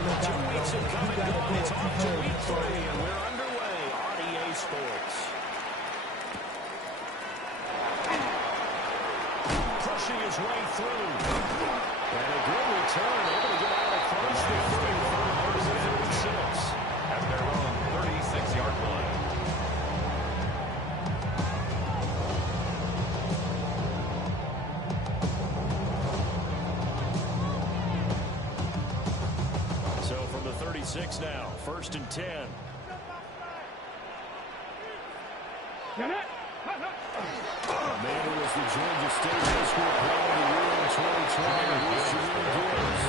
weeks have come and gone. It's off to week 3, and we're underway on EA Sports. Pushing his way through. And a good return, able to get out across the 35 to 36. At their own 36-yard line. So from the 36 now, 1st and 10. A man who was the Georgia State High School Player of the Year in 2020. Here's Jameer Gibbs.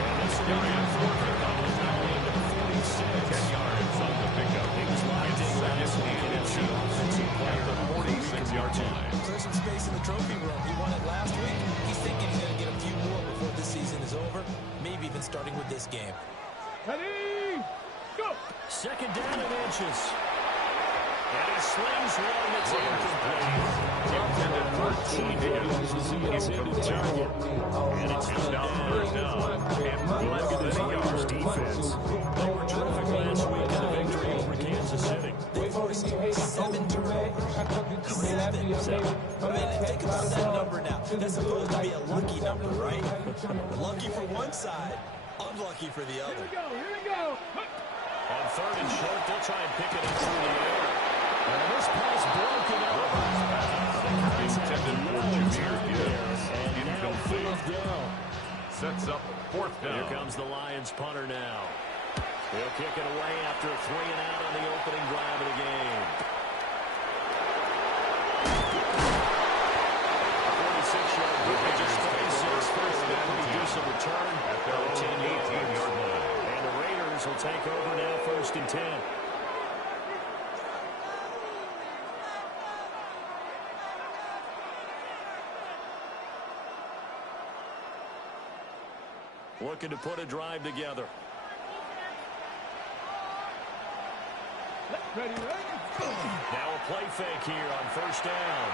And this will be a 4th and goal. It's now into the 46. 10 yards on the pickup. He was locked in last week, and it's the offensive player at the 46-yard line. Clear some space in the trophy room. He won it last week. He's thinking he's going to get a few more before this season is over, maybe even starting with this game. Ready, go! 2nd down and inches. And he slings one that's incomplete. Intended for 14 intended target. And it's down 3rd down. And less than a yard. Defense. They were terrific last week in the victory over Kansas City. They've forced 7 turnovers. 7. I mean, think about that number now. That's supposed to be a lucky number, right? Lucky for one side, unlucky for the other. Here we go. On 3rd and short, they'll try and pick it up through the air. And this pass broken up. Intended for Jameer Gibbs. Incomplete. Sets up 4th down. Here comes the Lions punter now. He'll kick it away after a 3 and out on the opening drive of the game. 46-yard gain. Just 36 first down. Pretty decent return. At their 18-yard line. And the Raiders will take over now, 1st and 10. Looking to put a drive together. Ready. Now a play fake here on 1st down.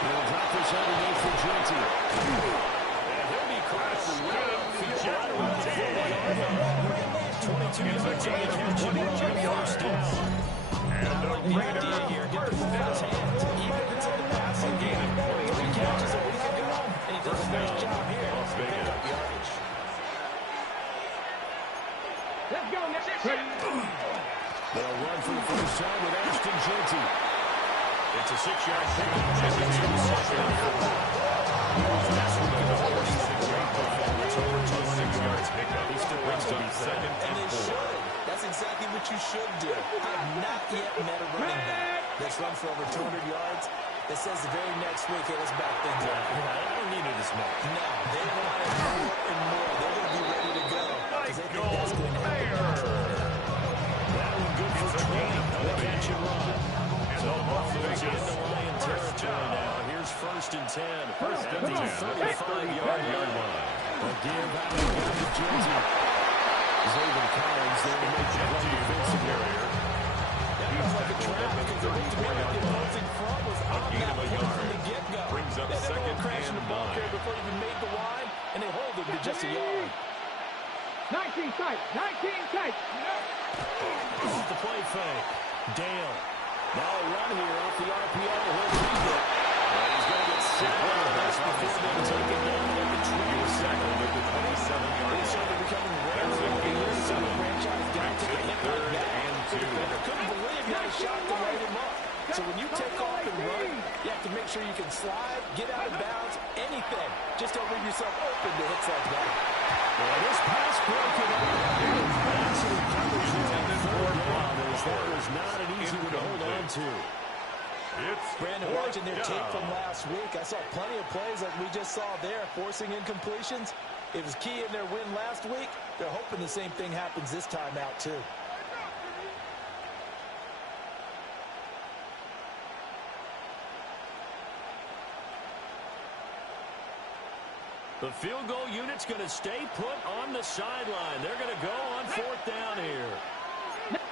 He'll drop this underneath for Genty. And he'll be crushed. Right around the 40-yard line. 22 yards on the catch and 1st down. And the Raiders Here, get the ball in his hands. Even if it's in the passing game, 3 catches a week ago, and he does a nice job here. Pick up yardage. Let's go, next. They'll run for the first time with Ashton Genty. It's a 6-yard pickup. Just into the 6-yard pickup. He still wants to be 2nd And and they 4. should. That's exactly what you should do. I have not yet met a running back that's run for over 200 yards that says the very next week, hey, let's back things up. I don't need it as much. No, they want it more and more. They're going to be ready to go because they think that's going to happen. That one good for 20. The catch and run. So Buffalo's into Lion territory now. Here's 1st and 10. First and 10 at the 35-yard line. Again, that one got to Genty. Zayvon Collins there to make the play defensively. That was like a trap because it looked to me like the opposing front was on gain that of a play yard. from the get-go. Brings up They had 2nd crash in and the ball 9. carrier before he even made the line, and they hold him to just a yard. 19 tight. Off the play fake. Dale. Now a run here off the RPO. He'll keep it. And he's going to get set on the best before they take it down at the 22nd at the 27-yard It's started becoming rare in the years to the franchise guy take a hit like that. The defender couldn't believe he had a shot to light him up. So when you take off and run, you have to make sure you can slide, get out of bounds, anything. Just don't leave yourself open to hits like that. Well, this pass broken up. Actually covers it on the 3rd down. That was not an easy one to hold on to. It's Brandon, watching their tape from last week, I saw plenty of plays like we just saw there, forcing incompletions. It was key in their win last week. They're hoping the same thing happens this time out, too. The field goal unit's going to stay put on the sideline. They're going to go on 4th down here.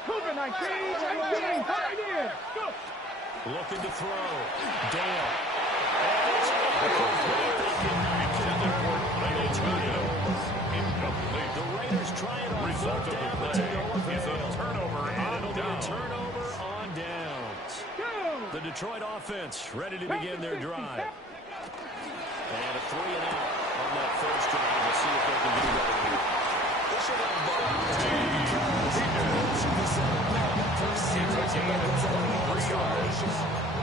Cougar 19, right here. Go. Looking to throw. Dale. And it's incomplete. intended for Clayton Williams. Incomplete. The Detroit offense ready to begin their drive. And a 3-and-out on that first drive. We'll see if they can do that here. They should have a better opportunity because they should be set up now. That first series, they got those formations.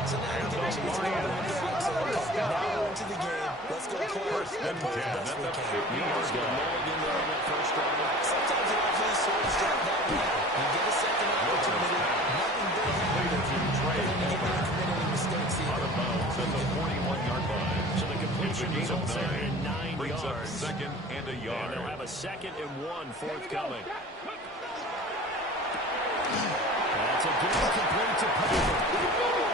So now you get a chance to go back out. So now we're into the game. Let's go play. First and 10 at the 50-yard line. Sometimes it actually serves that way. You get a second opportunity. Nothing big happened. You get not commit any mistakes either. Out of bounds at the 41-yard line. So the completion results there in 9 Brings up yards. second and a And yard. they'll have a 2nd and 1 forthcoming. That's a good complete to Piper.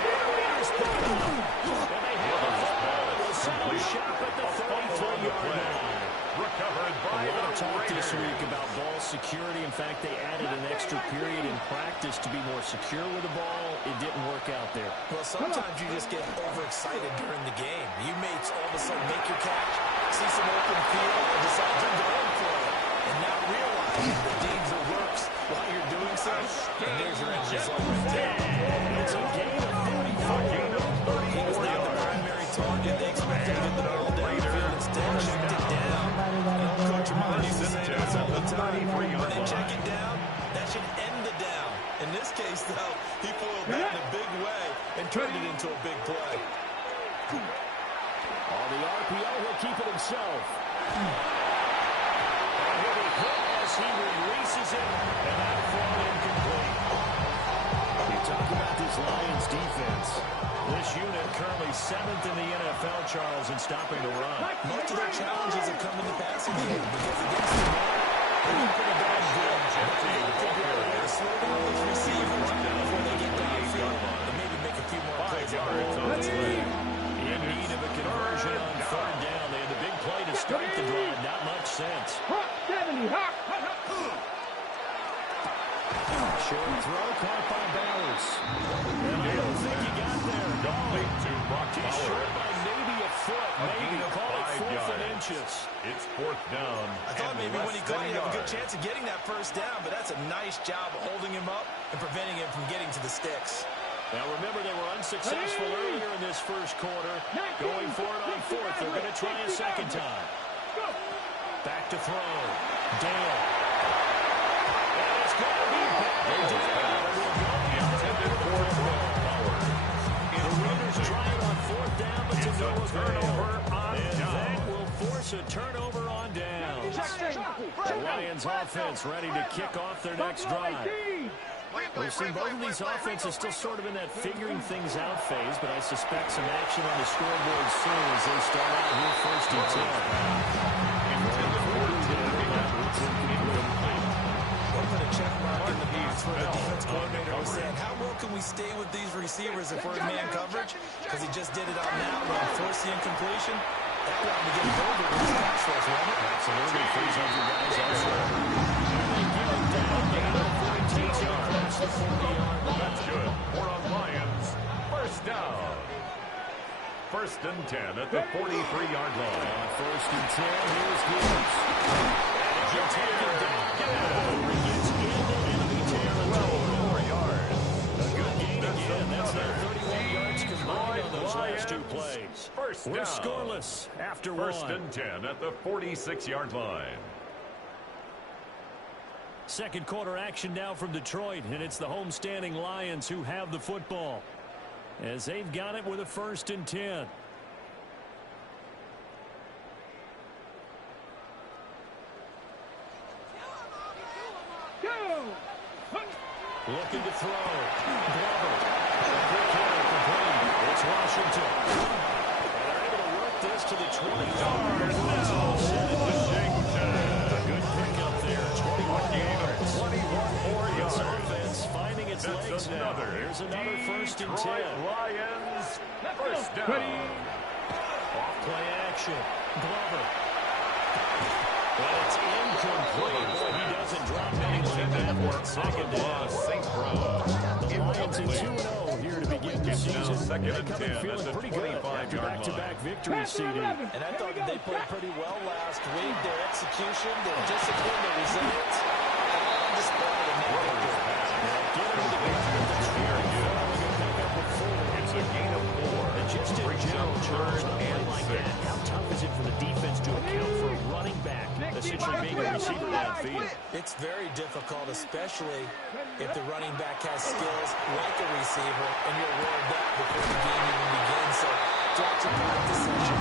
Raiders pick it up. And they have the football. They'll settle shop at the 33-yard line. Recovered by A lot of the talk this Raiders. week about ball security. In fact, they added an extra period in practice to be more secure with the ball. It didn't work out there. Well, sometimes you just get overexcited during the game. You may all of a sudden make your catch, see some open field, and decide to go in for it. And not realize the danger works while you're doing so. And there's your end result right there. It's a gain of 34. He was not the primary target. They expected to get the ball downfield. Instead, checked it down. Coach Amani used to say this all the time. When they check it down, that should end the down. In this case, though, he foiled that in a big way and turned it into a big play. On the RPO, he'll keep it himself. And here he goes. He releases it, and that throw incomplete. You talk about this Lions defense. This unit currently 7th in the NFL, Charles, in stopping the run. Most of their challenges have come in the passing game because against the run, they're not pretty bad good. Figure out a way to slow down those receivers before they get downfield and maybe make a few more plays. 5 yards on the play. In need of a conversion on 3rd down. They had the big play to start the drive. Not much sense. Hot 70, hot. Short throw caught by Bowers. And I don't think he got there. Complete to Brock He's Bowers. short by maybe a foot. A Maybe gain of call it 5 4th and yards. inches. It's 4th down. I thought and maybe when he less caught, than you a have a good yard. chance of getting that first down, but that's a nice job of holding him up and preventing him from getting to the sticks. Now remember, they were unsuccessful earlier in this first quarter. Going for it on 4th. They're going to try a second time. Back to throw. Dale. And it's going to be batted down. Intended for Brock Bowers. The Raiders try it on 4th down, but to It's no a avail. turnover on And down. that will force a turnover on downs. The Lions offense ready to kick off their next drive. We've seen both of these offenses still sort of in that figuring things out phase, but I suspect some action on the scoreboard soon as they start out here 1st and 10. Intended for We'll put a check mark in the box where the defense coordinator was saying, how well can we stay with these receivers if we're in man coverage? Because he just did it on that one, force the incompletion. That allowed him to get it over with his pass rush, wasn't it? Absolutely. Frees up your guys elsewhere. They give it down. They got a 14 yards. The 40-yard line. That's good for a Lions. First down. 1st and 10 at the 43-yard line. On 1st and 10, here's Gibbs. He'll take him down. He gets into enemy territory. 4 yards. A good gain again. That's now 31 yards combined on those last 2 plays. First We're down. scoreless after 1st 1. and 10 at the 46-yard line. Second quarter action now from Detroit, and it's the homestanding Lions who have the football as they've got it with a 1st and 10. Looking to throw. Glover. A quick hitter complete. It's Washington. And they're able to work this to the 20-yard line. A good pickup there. 21 yards. 21 more This yards. offense finding its That's legs now. another. Here's another 1st and 10. Detroit Lions. First down. Off play action. Glover. But it's incomplete. Boy, he doesn't drop many like that. Second down. St. Brown. The Lions in 2-0 here to begin the It's now season. second They and come 10 in feeling at the pretty good after 25-yard back-to-back line. victories, CD. And I thought that they played pretty well last week. Their execution, their discipline, their resilience, all on display in that victory. It's a Just in general terms, on a play like that, how tough is it for the defense to account for a running back essentially being a receiver downfield? It's very difficult, especially if the running back has skills like a receiver, and you're aware of that before the game even begins. So, throughout your practice session,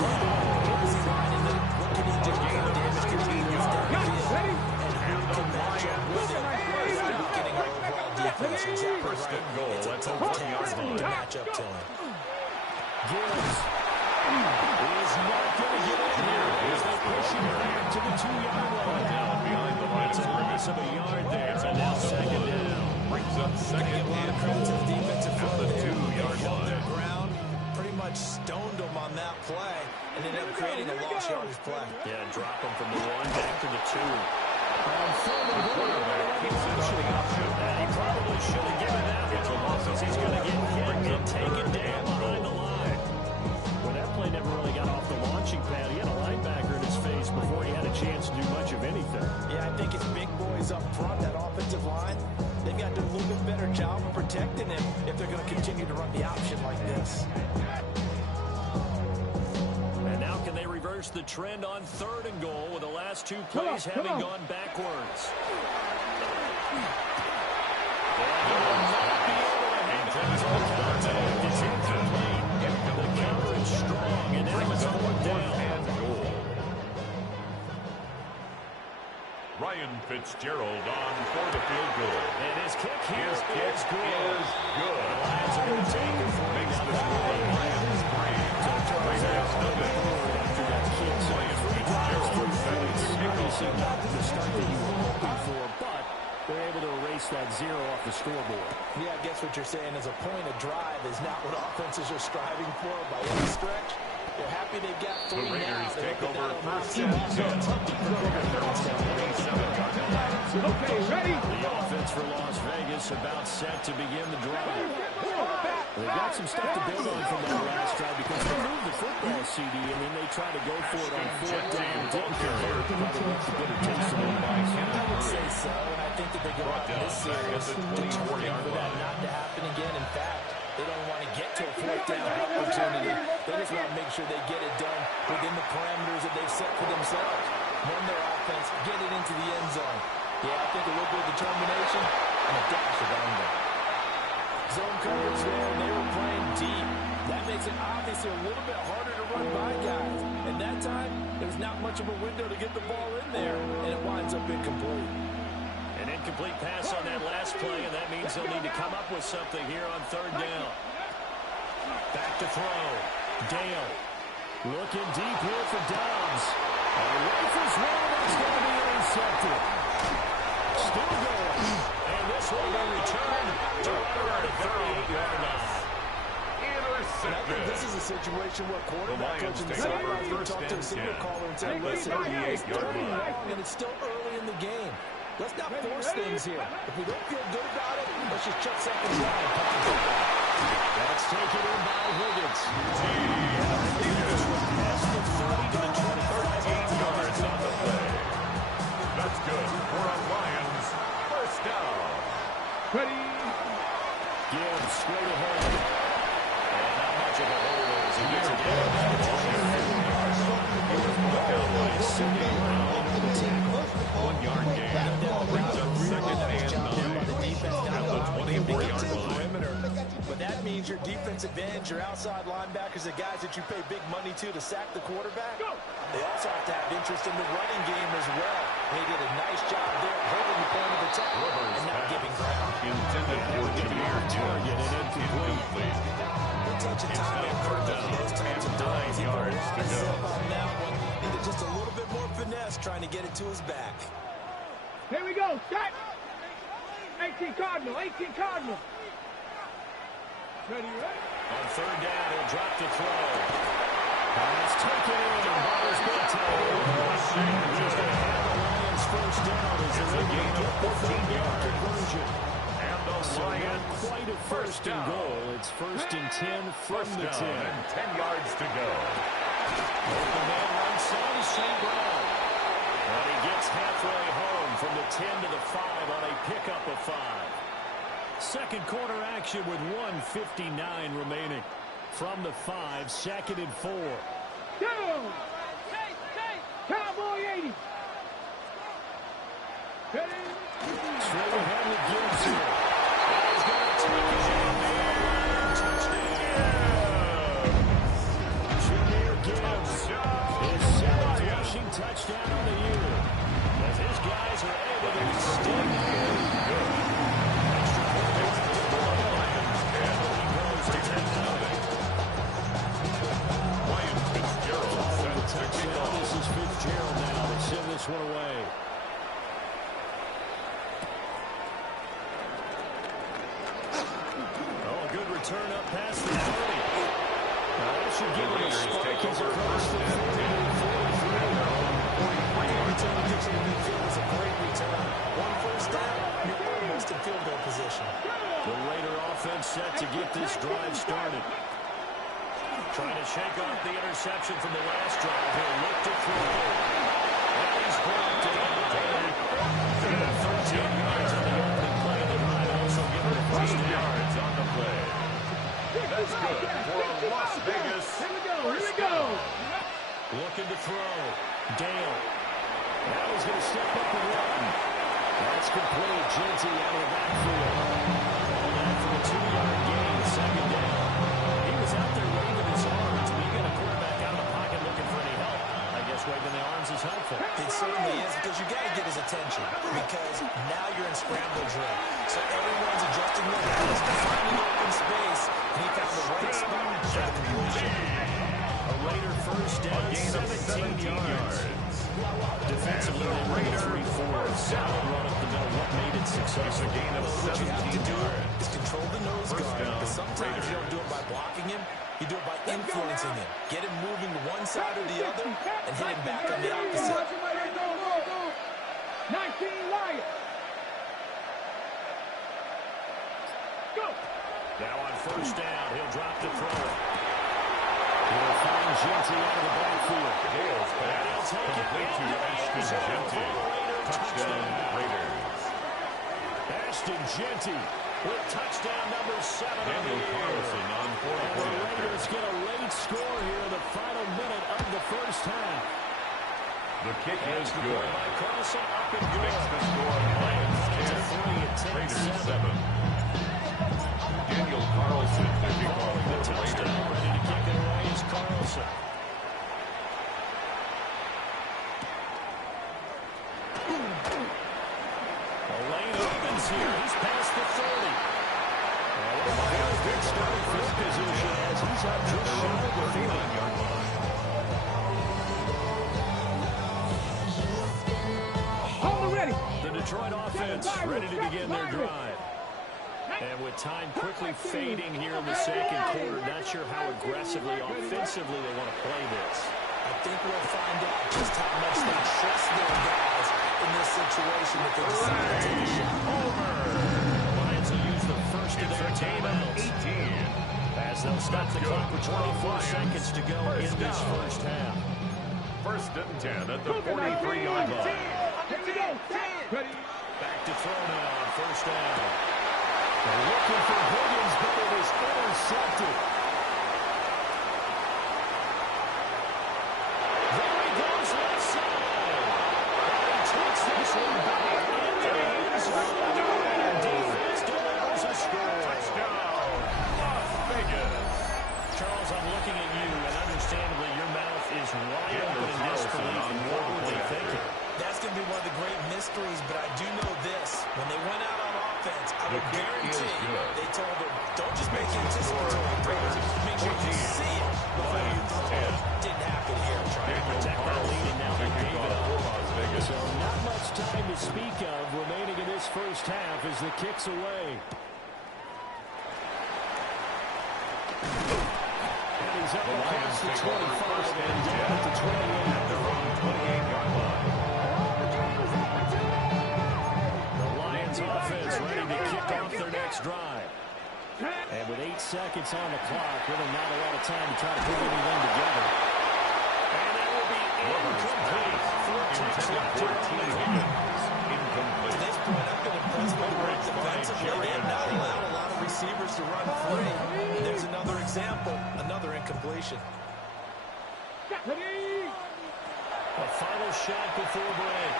where is he lining up? What can he do? How damage can he do downfield? And who can match up with it? Weakening our overall defense. Exactly right. It's a tough task to match up to him. Gibbs is not going to get in here as they push him back to the 2-yard line. Down behind the line It's a loss of a yard there, and now second down. Brings up second and Credit to the defensive front the there. 2-yard They held line. their ground, pretty much stoned them on that play, and ended up creating a lost yardage play. Yeah, drop him from the 1 back to the 2. The quarterback keeps it on the option. And he probably should have given that one off because he's going to get hit and taken down behind the line. Well, that play never really got off the launching pad. He had a linebacker in his face before he had a chance to do much of anything. Yeah, I think it's big boys up front, that offensive line. They've got to do a little bit better job of protecting him if they're going to continue to run the option like this. And now can they reverse the trend on 3rd and goal with the last 2 plays having gone backwards? The coverage strong, and now it's 4th down. Ryan Fitzgerald on for the field goal. And his kick here His kick is good. is good. The Lions are going to take it for Makes him. the score Lions 3. Raiders nothing. After that kick, so Ryan it's 3 drives, 3 Fitzgerald plays. sends the Obviously kickoff. not the start that you were hoping for, but they're able to erase that 0 off the scoreboard. Yeah, I guess what you're saying is a point of drive is not what offenses are striving for by any stretch. They're happy they got 3 The now. Raiders They take hope over that first that'll and 10. Okay, ready? The offense for Las Vegas about set to begin the drive. They've got some stuff to build on from that last drive because they moved the football, CD, and then they try to go for it on 4th down. Didn't convert. Probably left a bitter taste in their mouth. I would say so, and I think that they go out in this series determined for that not to happen again. In fact, they don't want to get to a 4th down opportunity. They just want to make sure they get it done within the parameters that they've set for themselves. Run their offense, get it into the end zone. Yeah, I think a little bit of determination and a dash of anger. Zone coverage there, and they were playing deep. That makes it obviously a little bit harder to run by guys. And that time, there's not much of a window to get the ball in there, and it winds up incomplete. An incomplete pass on that last play, and that means they'll need to come up with something here on 3rd down. Back to throw. Dale looking deep here for Dobbs. Rifles one, that's going to be intercepted. Still going. And this one will return to right around the 38-yard line. And I think this is a situation where quarterback coach and the sidelines will talk to a signal caller and say, listen, it's 30 long and it's still early in the game. Let's not force things here. If we don't feel good about it, let's just check seconds down and punch it back. That's taken in by Higgins. Past the 30 to the 25. Yards on the play. That's good. We're on Lions. First down. Ready? Gibbs straight ahead. And not much of a hole there as he gets it down. Sydney Brown on the tackle. 1-yard gain. Brings up second and 9 at the 24-yard line. But that means your defensive ends, your outside linebackers, the guys that you pay big money to sack the quarterback. They also have to have interest in the running game as well. They did a nice job there holding the point of attack and not giving ground. Intended for Jameer Target and incomplete. They're touching time and most times and 9 yards to go. on that one. Needed just a little bit more finesse trying to get it to his back. Here we go. Set. 18 Cardinal. 18 Cardinal. Ready, ready? On 3rd down, he'll drop the throw. Pass taken in. Ball's good time. He's going to have the Lions first down as they're able to get the 3rd-down conversion. And the So not Lions quite a first and goal. It's 1st and 10 from the 10. and 10 yards to go. Open man right side is St. Brown. And he gets halfway home from the 10 to the 5 on a pickup of 5. Second quarter action with 1:59 remaining. From the 5, 2nd and 4. Go! Cowboy 80. Straight ahead with Gibbs here. He's going to take it in there. Touchdown. Jahmyr Gibbs. His 7th rushing touchdown on the year. As his guys are able to extend the game. Extra point to the Lions. And he goes to 10-0. Ryan Fitzgerald set to kick off. This is Fitzgerald now to send this one away. Oh, good return up past the 30. Now that should give him a spark as it comes to 43. Return to kitchen in midfield is a great return. One first down, you're almost in field goal position. The Raider offense set to get this drive started. Trying to shake off the interception from the last drive. He'll look to throw. And he's brought down. 13 yards on the opening play of the drive. Also given a first 15 down. yards on the play. That's good for a Las Vegas. Here we go. Looking to throw. Dale. Now he's going to step up and run. That's complete. Genty out of the backfield. All that for a 2-yard gain. 2nd down. He was out there waving his arms. When you got a quarterback out of the pocket looking for any help, I guess waving the arms is helpful. It certainly is, because you got to get his attention, because now you're in scramble drill. So everyone's adjusting their balance to find an open space, and he found the right spot for the completion. A Raider first down, 17 yards. Defensively, the Raider 3-4. Solid run up the middle. What made it successful? A gain of What you have to 17 do yards. is control the nose First guard, down, because sometimes Raiders. you don't do it by blocking him. You do it by influencing him. Get him moving to one side or the other, and hit him back on the opposite. 19 Lions. Go. Now on first down, he'll drop to throw it. He'll find Genty out of the backfield. Dale's And pass. he'll take it Complete to in. Ashton Genty. Touchdown, Raiders. Ashton Genty with touchdown number 7 on the Daniel year. Carlson on And 4 the point after. Raiders get a late score here in the final minute of the first half. The kick is Good. good. By Carlson, up and good. Makes the score Lions To 3 at 10, Raiders 10-7. 7. Daniel Carlson to kick off Following the for the touchdown, Raiders. ready to kick it away is Carlson. Lane opens here. He's past the 30. And a very good start field position as he's up just shy of the 49-yard line. Hold ready. The Detroit offense ready to begin their drive. And with time quickly fading here in the second quarter, not sure how aggressively, offensively they want to play this. I think we'll find out just how much they trust their guys in this situation if they decide to take a shot. Lions will use the first of their timeouts 18. as they'll stop the clock with 24 seconds to go in this first half. First and 10 at the 43-yard line. Here we go. Ready. Back to throw now on first down. They're looking for Higgins, but it is intercepted. There he goes left side. And he takes this one back into the end zone. And defense delivers a score. Touchdown, Las Vegas. Charles, I'm looking at you, and understandably your mouth is wide open in disbelief. And what were they thinking? That's going to be one of the great mysteries, but I do know this. When they went out on offense, I The would kick is guarantee good. they told them, don't just make anticipatory throws. Make sure you see it before you throw it. Didn't happen here. Trying to protect that lead, and now they gave it up. Las Vegas. So not much time to speak of remaining in this first half as the kick's away. And he's up across the 25 and down at the 28. At their own 28-yard line. The Lions offense ready to kick off their next drive. And with 8 seconds on the clock, really not a lot of time to try to put anything together. And that will be incomplete. 4 ticks left to run. Higgins. incomplete. To this point, I've been impressed by the work defensively. They have not allowed a lot of receivers to run free. And there's another example, another incompletion. A final shot before break.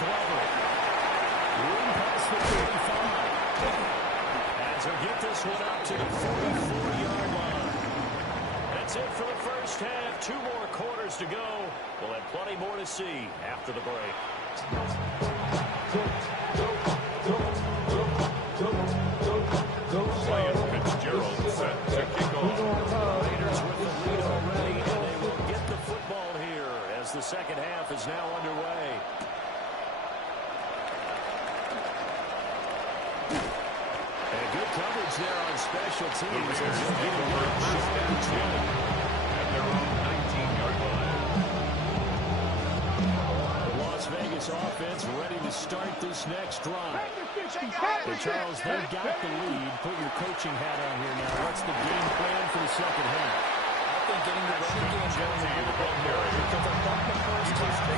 Glover. Room past the 35. As we get this one up to the 44-yard line. That's it for the first half. 2 more quarters to go. We'll have plenty more to see after the break. Ryan Fitzgerald set to kick off. Raiders with the lead already, and they will get the football here as the second half is now underway. And good coverage there on special teams. The Raiders take over first and 10 at their own 19-yard line. The Las Vegas offense ready to start this next drive. Hey, Charles, they've got the lead. Put your coaching hat on here now. What's the game plan for the second half? I think getting the running game going a little bit more because I thought the first half they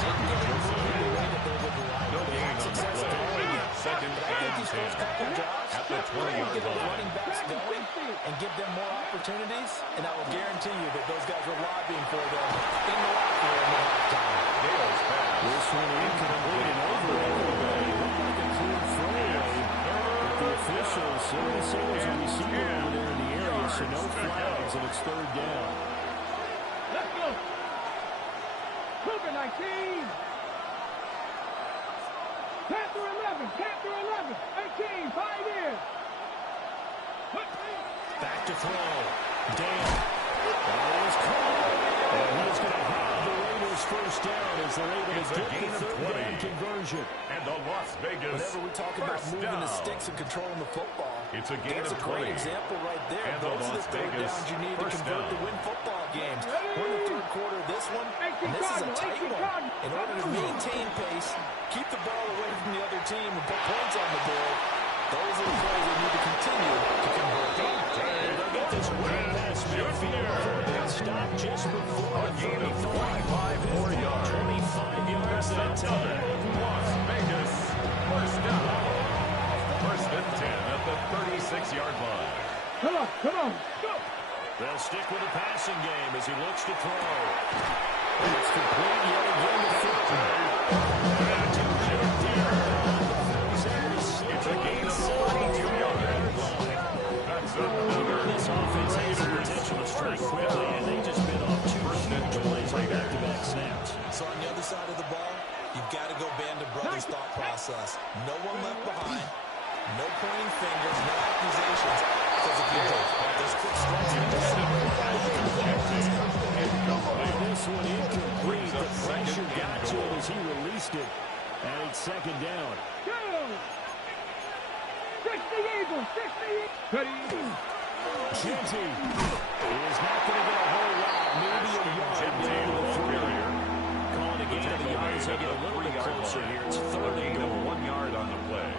didn't get it moving the way that they would like. No gain on the play. Second But I think and these first 10 couple drives, at the 20-yard get the line. running backs going and give them more opportunities, and I will guarantee you that those guys are lobbying for them in the locker room at halftime. Dale's pass. This one incomplete and over everybody. Looked like a clear throwaway. But the officials say there's a receiver over there in the area, so no flags, and it's third down. Let's go. Cougar 19. Panther 11. Panther 11. 18. 5 years. Back to throw. Dale. That is caught. And he's going to have the Raiders first down as they're able It's to a get gain the of third 20. down conversion. And the Las Vegas Whenever we talk about first moving the down. sticks and controlling the football, It's a gain there's of a great 20. example right there. And the Those are the Las third Vegas downs you need to first convert to down. win football games. We're in the third quarter of this one, and this is a tight one. In order to maintain pace, keep the ball away from the other team, and put points on the board, those are the plays they need to continue to convert. They'll get this way past midfield. They'll stop just before A gain of 25 more yards. 25 yards that time. Las Vegas first down. First and 10 at the 36-yard line. Come on. Come on. Go. They'll stick with the passing game as he looks to throw. It's complete yet again to Fulton. It's a gain of 42 yards. That's another This offense has the potential to strike quickly, and they just bit off 2 huge plays on back-to-back snaps. So on the other side of the ball, you've got to go band of brothers thought process. No one left behind. No pointing fingers, no accusations. Because if you don't, there's quick strikes and This one incomplete. The pressure got to him as he released it. And it's second down. Go. 60 Eagles. 60 Eagles. Genty is not going to get a whole lot. Maybe a yard down to the 3. Calling a gain of the yard as they get a little bit closer here. It's third and gain of goal. 1 yard on the play.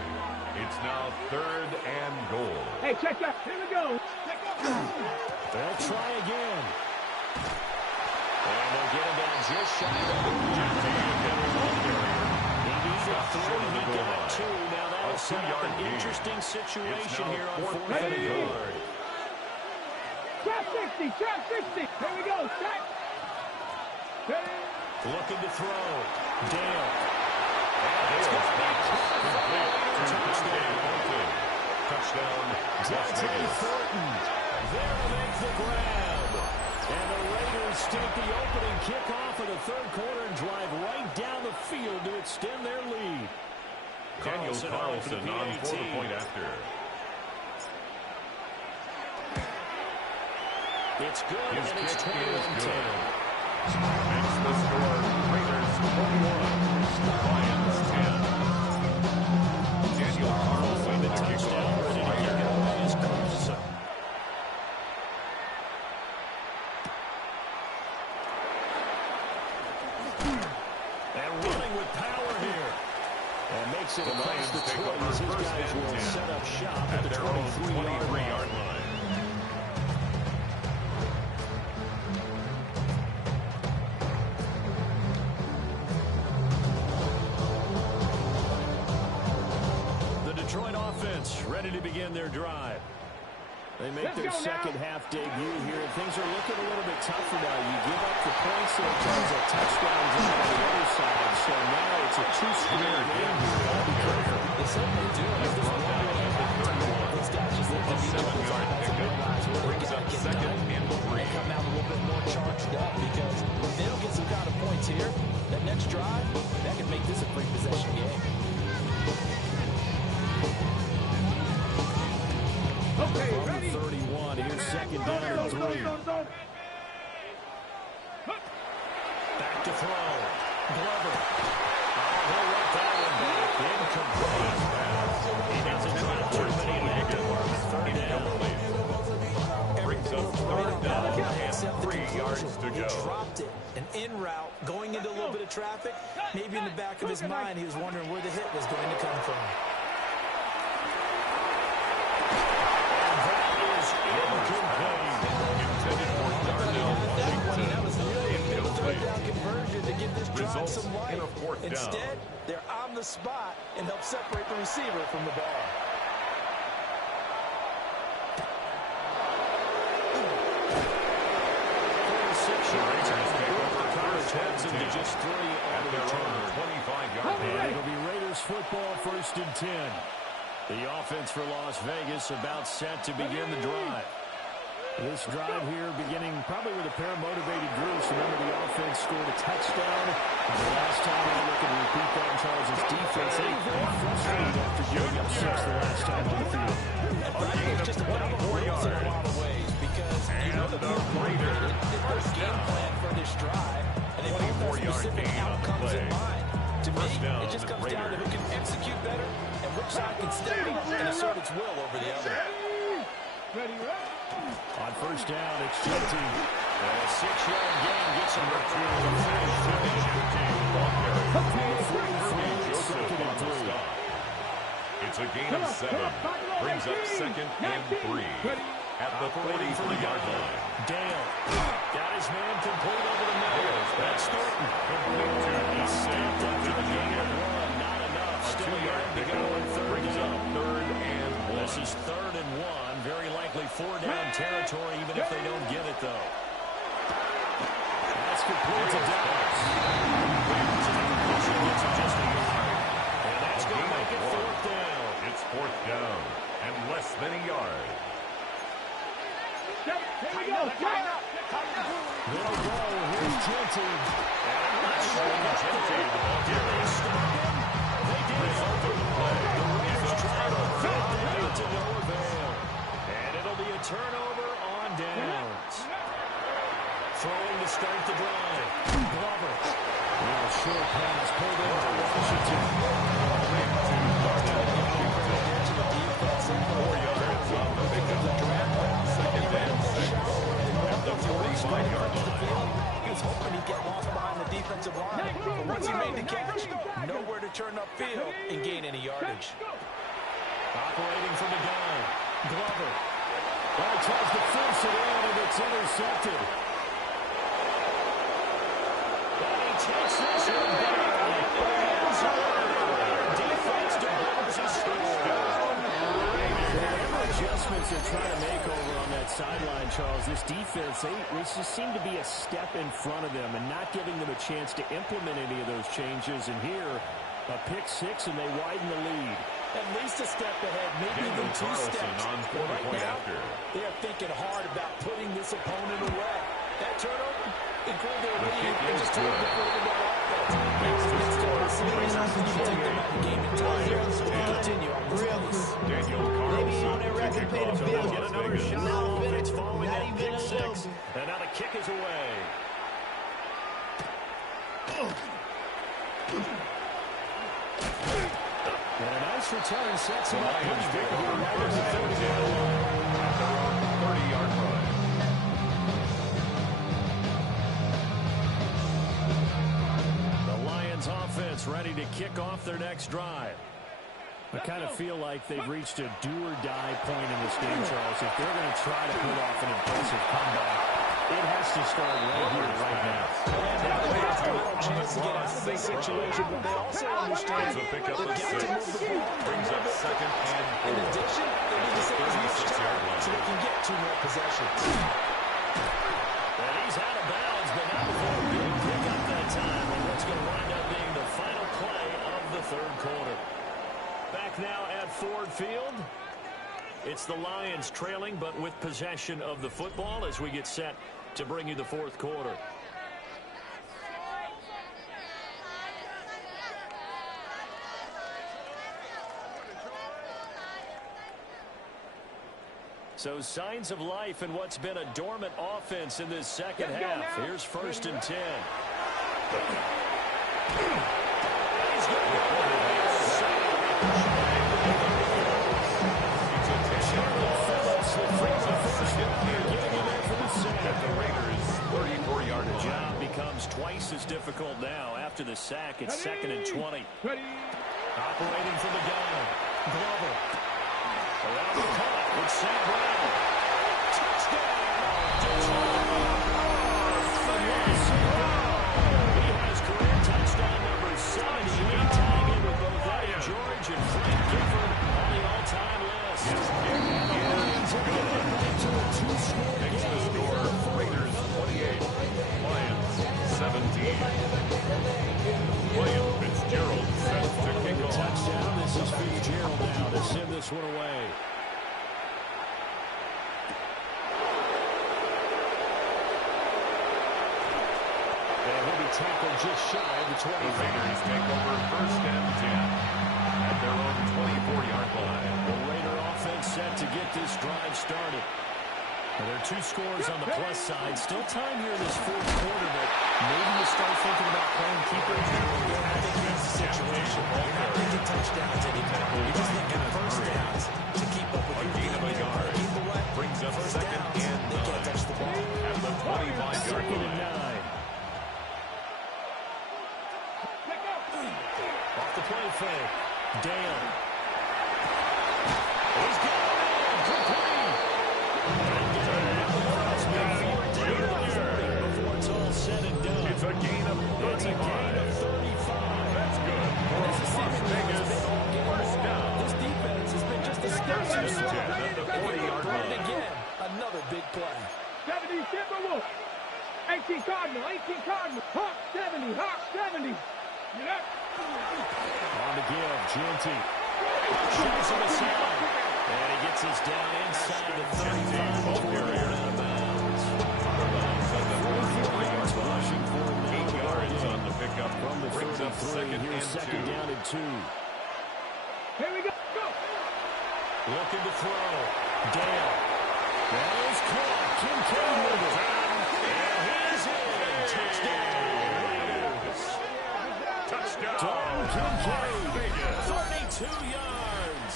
It's now third and goal. Hey, check that. Here we go. They'll try again. And they'll get him down just shy of the Genty again, one carrier. He needed Stop 3. short of the He goal got line. 2. Now that'll set up two-yard an gain. interesting It's situation now here on fourth fourth and and goal. yard. Trap 60. Trap 60. Here we go. Set. Ready. Looking to throw. Dale. Touchdown, Las Dante Vegas. Thornton. There to make the grab. And the Raiders take the opening kickoff of the third quarter and drive right down the field to extend their lead. Daniel Carlson Carlson on for the point after. It's good, His and it's kick is 21-10. good. Makes the score Raiders 21, Lions 10. Daniel Carlson The to kick touchdown off ready to the kick Raiders. off is Carlson. And running with power here. And makes it The across Lions the take 20 over as his first guys and will 10 set up shop at at the their own 23-yard line. line. ready to begin their drive. They make their second half debut here, and things are looking a little bit tougher now. You give up the points there in terms of touchdowns on the other side, so now it's a two-score game here. They certainly do. These guys just look to each other's eyes and realize where they're going to get done and come out a little bit more charged up, because if they don't get some kind of points here, that next drive, that can make this a three-possession game. Okay, From ready? the 31, here's second down and 3. Back to throw. Glover. Oh, he'll let that one back. Incomplete. He doesn't drop too many in that department. Third down. Brings up third down and 3 yards to He go. dropped it. An in route, going into a little bit of traffic. Maybe in the back of his mind, he was wondering where the hit was going to come from. That was really a good third down conversion to give this drive some life. Instead, they're on the spot and help separate the receiver from the ball. Just 3 on the return. 25-yard line. It'll be Raiders football, 1st and 10. The offense for Las Vegas about set to begin the drive. This drive here beginning probably with a pair of motivated groups. Remember, the offense scored a touchdown. And the last time they look to repeat that in Charles' defense, they were frustrated after giving up 6 the last time on the field. It's just a bit of a horse in a lot of ways, because you know the Raiders did their game plan for this drive, and they both have specific outcomes in mind. To me, it just comes down to who can execute better and which side can step and assert its will over the other. Ready, ready? On 1st down, it's Genty. A 6-yard gain gets him right through the finish. It's a gain of 7. Brings up 2nd and 3. At the 43-yard line. Dale got his man complete over the middle. That's Thornton. He stepped up to the game and won. Not enough. Still a yard to go in 3rd down. 3rd and 1. This is 3rd and 1. Very likely 4-down territory, even if they don't get it, though. That's complete to Dallas. Just a yard. And that's going to make it 4th down. It's 4th down and less than a yard. Here we go. Little goal. Here's Genty. And I'm not sure about Genty. Did they stop him? They did. Result of the play. The Raiders tried on 5th down to no avail. And it'll be a turnover on downs. Throwing to start the drive. Glover. Now short pass pulled in for Washington. 4 yards on the pickup. 2nd and 6. At the 45-yard line. He was hoping he'd get lost behind the defensive line, but once he made the catch, nowhere to turn upfield and gain any yardage. Operating from the gun. Glover. Well, tries to force it in, and it's intercepted. And he takes this one down. Defense delivers a score. Whatever adjustments they're trying to make over on that sideline, Charles, this defense, they just seem to be a step in front of them and not giving them a chance to implement any of those changes. And here, a pick 6, and they widen the lead. At least a step ahead, maybe even 2 steps. On Right point now, after. they are thinking hard about putting this opponent away. That turnover, it grew their lead and just turned the foot into offense. Next to the series, you take them out of the game entirely and continue on this pace. Daniel Maybe on their Carlson record paid a kicking bill. off Get to another Las Vegas. shot on offense following Not that even pick a 6. little. And now the kick is away. And a nice return sets him up pretty big here right on the 30-yard line. At their own 30-yard line. The Lions offense ready to kick off their next drive. I kind of feel like they've reached a do-or-die point in this game, Charles. If they're going to try to pull off an impressive comeback, it has to start right here, right now. And that way, it's a little chance to get out of this situation, but they also understand It's a pickup of they've got to 6. move the ball. Brings up second and 4. In addition, they need to save as much 36-yard time line. so they can get 2 more possessions. And he's out of bounds, but not before a big pickup that time on what's going to wind up being the final play of the third quarter. Back now at Ford Field. It's the Lions trailing, but with possession of the football as we get set to bring you the fourth quarter. So signs of life in what's been a dormant offense in this second half. Here's 1st and 10. He's going to go. The job becomes twice as difficult now after the sack. It's 2nd and 20. Operating from the gun. Glover. Around the cut with Sam Brown. Touchdown. He has career touchdown number 78, tying in with both Eddie George and Frank Gifford on the all-time list. Makes the score Raiders 28, Lions 17. William Fitzgerald set to kick off. Touchdown. This is Fitzgerald now to send this one away. And he'll be tackled just shy of the 20. The Raiders take over 1st and 10 at their own 24-yard line. The Raider offense set to get this drive started. Well, there are 2 scores on the plus side. Still time here in this fourth quarter, but maybe you start thinking about playing keeper. I think that's the situation. You're not thinking touchdowns anymore. You're just thinking first downs to keep up with A your gain of a team. yard. Either way, Brings up first 2nd downs, and they can't 9 touch the ball. at the 25-yard 2nd and line. 9. Off the play fake. Dale. He's got it. Complete. Before it's all said and done. It's a gain of 35. It's a gain of 35. That's good. For Las Vegas, first down. This defense has been just a scary First and 10 at the 40-yard And line. again, another big play. 70, Timberwolves. 18 Cardinal, 18 Cardinal. Hawk 70, Hawk 70. Get up. On the give, Genty. Shoots him aside. And he gets us down inside the 35. Ball carrier. Out of bounds. Out of bounds at the 44-yard Rushing line. for him 8 yards on the pickup. from the Brings up 33. 2nd Here's and 2nd 2. down and 2. Here we go. Go. Looking to throw. Dale. That is caught. Kincaid with it. And he's in. Touchdown. Touchdown. Tom Kincaid. Las Vegas. 32 yards.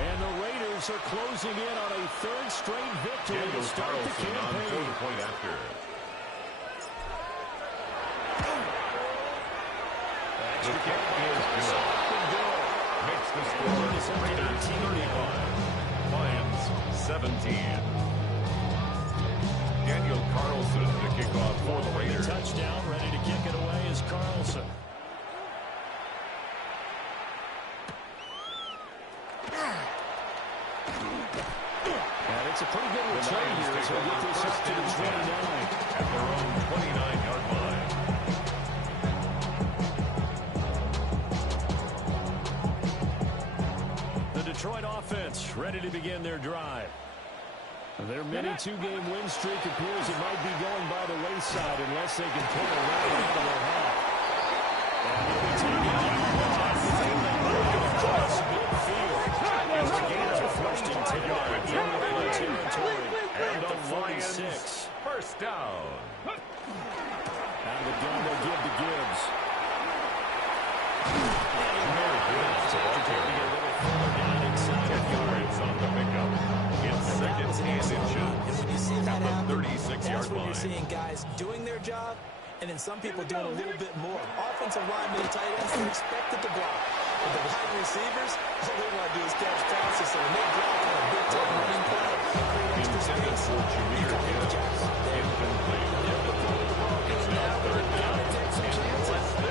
And the Raiders are closing in on a 3rd straight victory to Daniel start the Carlson on for campaign. the point after. The kick is good. Makes the score Raiders 35, Lions 17. Daniel Carlson to kick off for the Raiders. Touchdown, ready to kick it away is Carlson. And it's a pretty good return here as we get this up to the 29. At their own 29-yard line. The Detroit offense ready to begin their drive. Their mini 2-game win streak appears it might be going by the wayside unless they can pull a rally out of their hat. And they'll be taking across midfield. It's a gain of 1st and 10 yard territory. And the Lions, first down. out of the gun, they'll give to Gibbs. Very good. Taking it a little further down inside. 10 yards on the pickup. It's 2nd and inches. And when you see that At the happen, 36-yard that's when line. you're seeing guys doing their job, and then some people doing a little bit more. Offensive linemen and tight ends, they're expected to block. But the wide receivers, all they want to do is catch passes. So when they block on a big-time running play, they create extra Intended space. for Jameer Gibbs. Incomplete. It's now 3rd down. And less than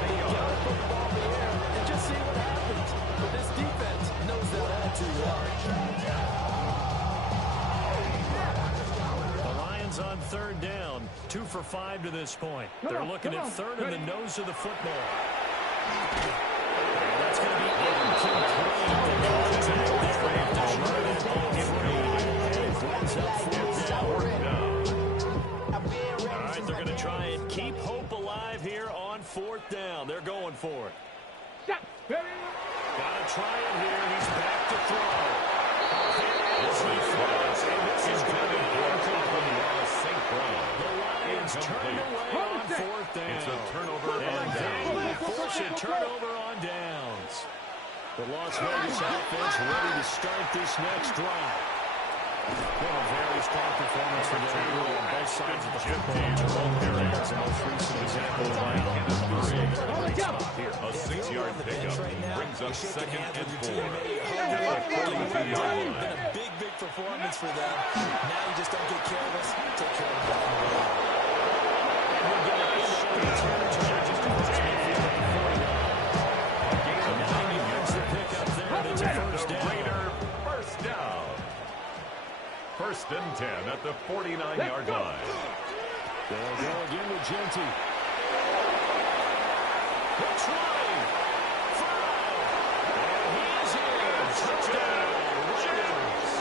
2 for 5 to this point. They're looking at third in the nose of the football. And that's going to be incomplete. All right, they're going to try and keep hope alive here on 4th down. They're going for it. Got to try it here. He's back to throw. This is going to be St. Brown. The Lions turned away on 4th down. It's a turnover on downs. Force a turnover on downs. The Las Vegas offense ready to start this next drive. Been a very strong performance for them on both sides of the football. Turnover is the most recent example of why a 6-yard pickup brings up 2nd and 4. Been a big performance for them. Now you just don't get careless. Take care of the ball. First and 10 at the 49-yard line. They'll go again with Genty. That's right. Foul. And he's in. Touchdown. Raiders.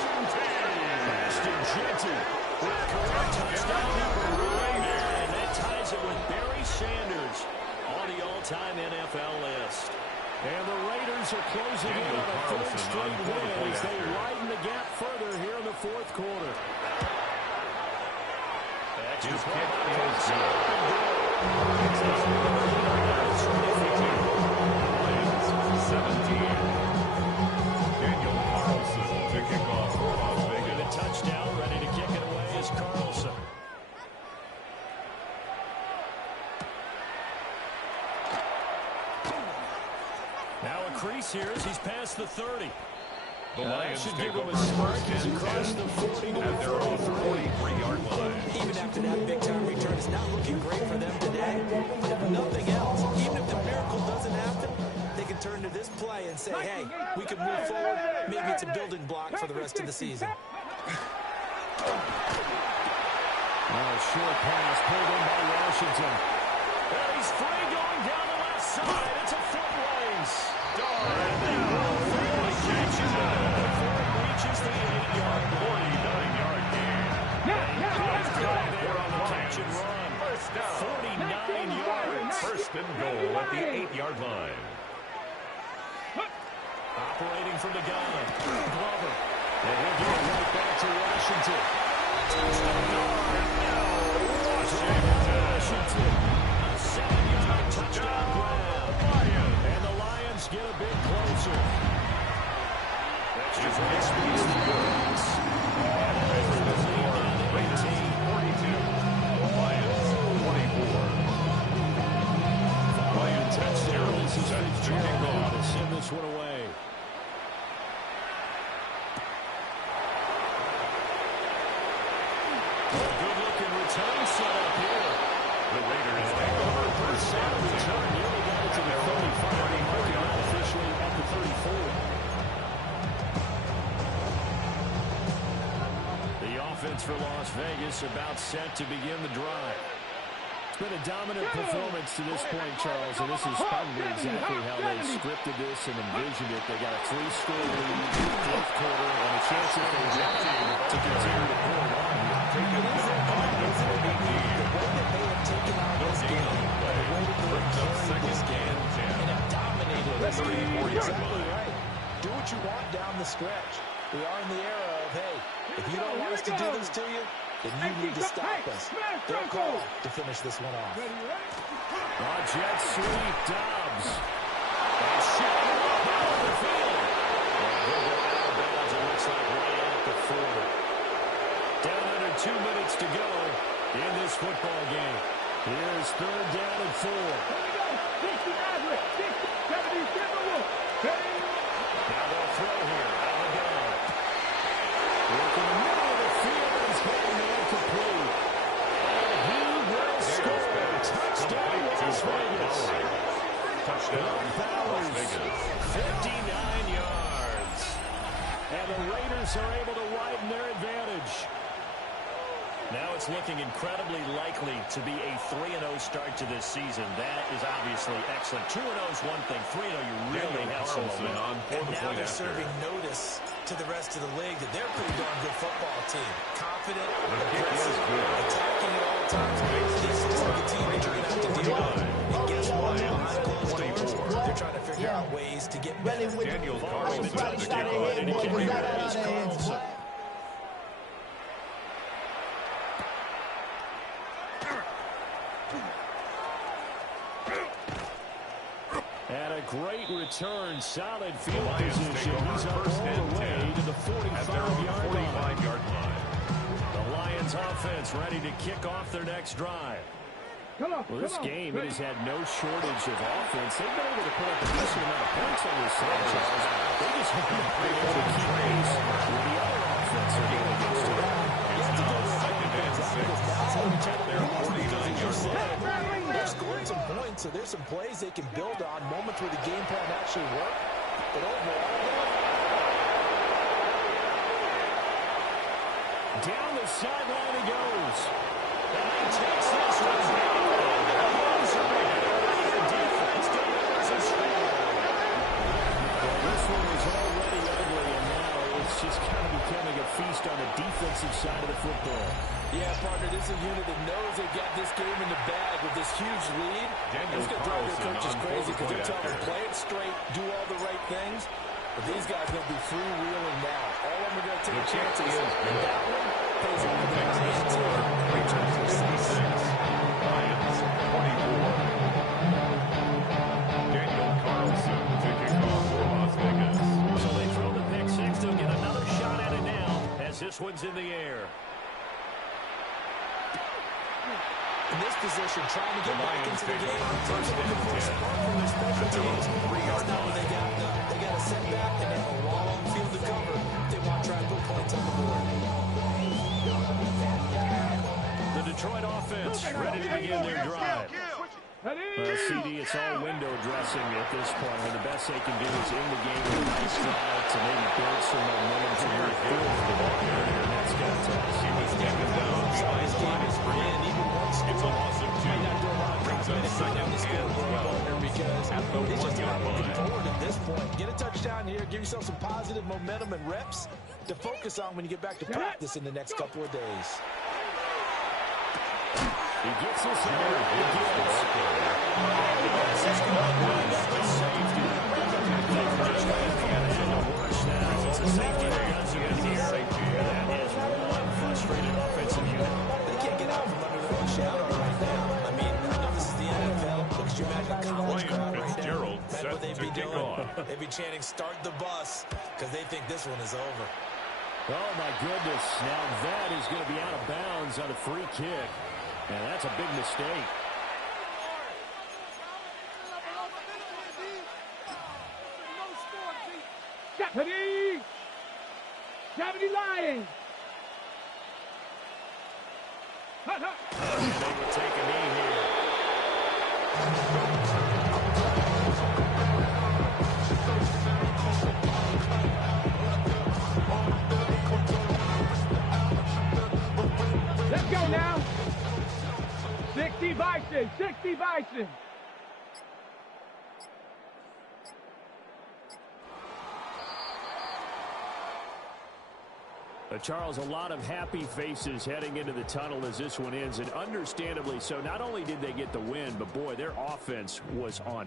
Ashton Genty with correct touchdown number 99. That ties it with Barry Sanders on the all-time NFL list. And the Raiders are closing in on a 3rd straight win as they widen the gap further here in the 4th quarter. His kick is good. 17. Daniel Carlson to kick off for Las Vegas. The touchdown, ready to kick it away is Carlson. Now a crease here as he's past the 30. The Lions should take give him over a spark first as he and crosses 10 the 40 to at the their own 43-yard line. Even after that big-time return, it's not looking great for them today. But if nothing else, even if the miracle doesn't happen, they can turn to this play and say, hey, we can move forward. Maybe it's a building block for the rest of the season. Short pass pulled in by Washington. And he's free going down the left side. It's a foot race. Reaches the 8-yard, 49-yard gain. there on the catch and run. First down. 49 yards. First and goal at the 8-yard line. Operating from the gun. Glover. And he'll give it right back to Washington. Washington. A 7-yard touchdown grab. And the Lions get a bit closer. Extra point squeeze the Lions. Raiders 42. Lions 24. Lions at 0. This is Fitzgerald to send this one away. Good-looking return set up here. The Raiders take over first and 10. Nearly got it to the 35. Officially at the 34. The offense for Las Vegas about set to begin the drive. It's been a dominant performance to this point, Charles, and this is probably exactly how they scripted this and envisioned it. They got a 3-score lead in the 4th quarter and a chance if they want to continue to pull it on here. Exactly right. Do what you want down the stretch. We are in the era of, hey, if you don't want us to do this to you, then you need to stop us. They'll call to finish this one off. Jet sweep, Dobbs. And shot it up out of the field. And he'll go out of bounds, it looks like right at the 40. Down under 2 minutes to go in this football game. Here's 3rd down and 4. Now they'll throw here. Out of the gun. Working the middle of the field. He's getting man complete. And he will score. Touchdown, Las Vegas. Touchdown, Las Vegas. 59 yards. And the Raiders are able to widen their advantage. Now it's looking incredibly likely to be a 3-0 start to this season. That is obviously excellent. 2-0 is one thing. 3-0, you really have some momentum. And now they're serving notice to the rest of the league that they're a pretty darn good football team. Confident, aggressive, attacking at all times. This is like a team that you're going to have to deal with. And guess what? Behind closed doors, they're trying to figure out ways to get better. Daniel Carlson to kick off. And a great return, solid field position. He's up all the way to the 45-yard line. The Lions offense ready to kick off their next drive. Well, this game, it has had no shortage of offense. They've been able to put up a decent amount of points on this side, Charles. They just haven't been able to keep pace with the other offense they're going against today. It's now 2nd and 6 at their 49-yard line. They've scored some points, so there's some plays they can build on, moments where the game plan actually worked. But overall, down the sideline he goes. And he takes this one down. Well, this one was already ugly, and now it's just kind of becoming a feast on the defensive side of the football. yeah, partner, this is a unit that knows they've got this game in the bag with this huge lead. It's going to drive their coaches crazy because they're telling them play it straight, do all the right things. But these guys are going to be freewheeling now. All of them are going to take chances. And that one pays off the hands here. Returns to 66. Lions 24. Daniel Carlson to kick off for Las Vegas. So they throw the pick six. They'll get another shot at it now as this one's in the air. In this position, trying to get back into the game. First and 10. At their own 3-yard line. They got a setback and they have a long field to cover. They want to try and put points on the board. The Detroit offense ready to begin their drive. CD, it's all window dressing at this point. And the best they can do is in the game with nice drives to maybe build some momentum to move forward the ball carrier. And that's got to He was taken down behind the line of scrimmage. It's a loss of 2. Brings up 2nd and 12. Because at the he's just 1-yard looking line. forward at this point. Get a touchdown here. Give yourself some positive momentum and reps to focus on when you get back to practice in the next couple of days. He gets us here. He frustrated offensive unit. They can't get out from under their own shadow right now. I mean, I know this is the NFL, but could you imagine a college crowd right now? Fitzgerald That's set what they'd to be kick doing. off. They'd be chanting, "Start the bus," because they think this one is over. Oh, my goodness. Now that is going to be out of bounds on a free kick. And that's a big mistake. Deputy! Deputy Lions! They will take a knee here. Let's go now. 60 Bison, 60 Bison. Charles, a lot of happy faces heading into the tunnel as this one ends, and understandably so. Not only did they get the win, but boy, their offense was on